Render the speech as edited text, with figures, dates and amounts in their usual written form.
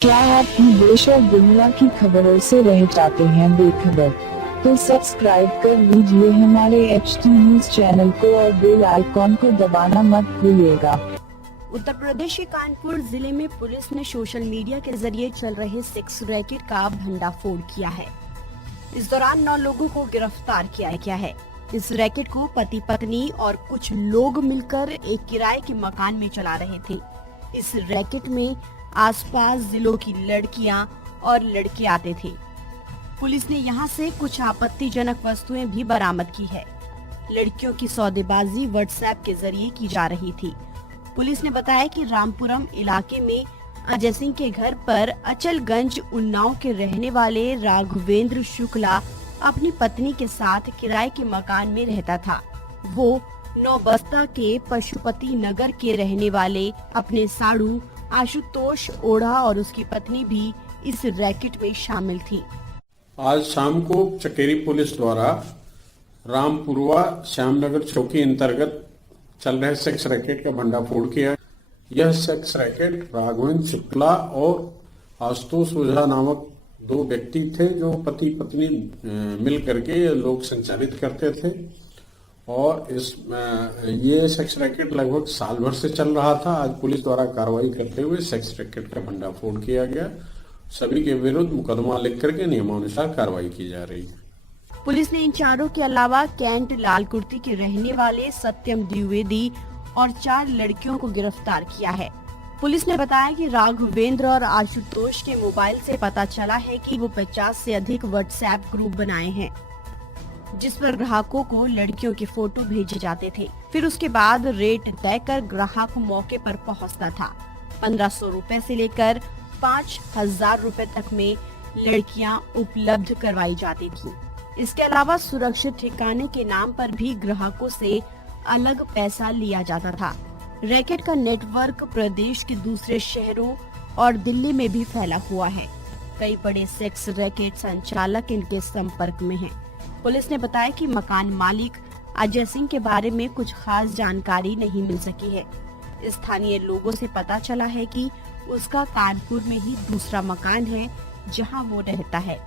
क्या आप भी देश और दुनिया की खबरों से रह जाते हैं बेखबर? तो सब्सक्राइब कर लीजिए हमारे HT न्यूज चैनल को और बेल आइकॉन को दबाना मत भूलिएगा। उत्तर प्रदेश के कानपुर जिले में पुलिस ने सोशल मीडिया के जरिए चल रहे सेक्स रैकेट का भंडाफोड़ किया है। इस दौरान 9 लोगों को गिरफ्तार किया गया है। इस रैकेट को पति पत्नी और कुछ लोग मिलकर एक किराए के मकान में चला रहे थे। इस रैकेट में आसपास जिलों की लड़कियां और लड़के आते थे। पुलिस ने यहां से कुछ आपत्तिजनक वस्तुएं भी बरामद की है। लड़कियों की सौदेबाजी व्हाट्सएप के जरिए की जा रही थी। पुलिस ने बताया कि रामपुरम इलाके में अजय सिंह के घर पर अचलगंज उन्नाव के रहने वाले राघवेंद्र शुक्ला अपनी पत्नी के साथ किराए के मकान में रहता था। वो नौबस्ता के पशुपति नगर के रहने वाले अपने साड़ू आशुतोष ओढ़ा और उसकी पत्नी भी इस रैकेट में शामिल थी। आज शाम को चकेरी पुलिस द्वारा रामपुरवा श्यामनगर चौकी अंतर्गत चल रहे सेक्स रैकेट का भंडाफोड़ किया। यह सेक्स रैकेट राघवेंद्र शुक्ला और आशुतोष ओझा नामक 2 व्यक्ति थे जो पति पत्नी मिल करके ये लोग संचालित करते थे। और ये सेक्स रैकेट लगभग साल भर से चल रहा था। आज पुलिस द्वारा कार्रवाई करते हुए सेक्स रैकेट का भंडाफोड़ किया गया। सभी के विरुद्ध मुकदमा लिख करके नियमानुसार कार्रवाई की जा रही है। पुलिस ने इन चारों के अलावा कैंट लालकुर्ती के रहने वाले सत्यम द्विवेदी और 4 लड़कियों को गिरफ्तार किया है। पुलिस ने बताया कि राघवेंद्र और आशुतोष के मोबाइल से पता चला है कि वो 50 से अधिक व्हाट्सएप ग्रुप बनाए हैं, जिस पर ग्राहकों को लड़कियों के फोटो भेजे जाते थे। फिर उसके बाद रेट तय कर ग्राहक मौके पर पहुंचता था। 1500 रुपए से लेकर 5000 रुपए तक में लड़कियां उपलब्ध करवाई जाती थी। इसके अलावा सुरक्षित ठिकाने के नाम पर भी ग्राहकों से अलग पैसा लिया जाता था। रैकेट का नेटवर्क प्रदेश के दूसरे शहरों और दिल्ली में भी फैला हुआ है। कई बड़े सेक्स रैकेट संचालक इनके संपर्क में हैं। पुलिस ने बताया कि मकान मालिक अजय सिंह के बारे में कुछ खास जानकारी नहीं मिल सकी है। स्थानीय लोगों से पता चला है कि उसका कानपुर में ही दूसरा मकान है जहां वो रहता है।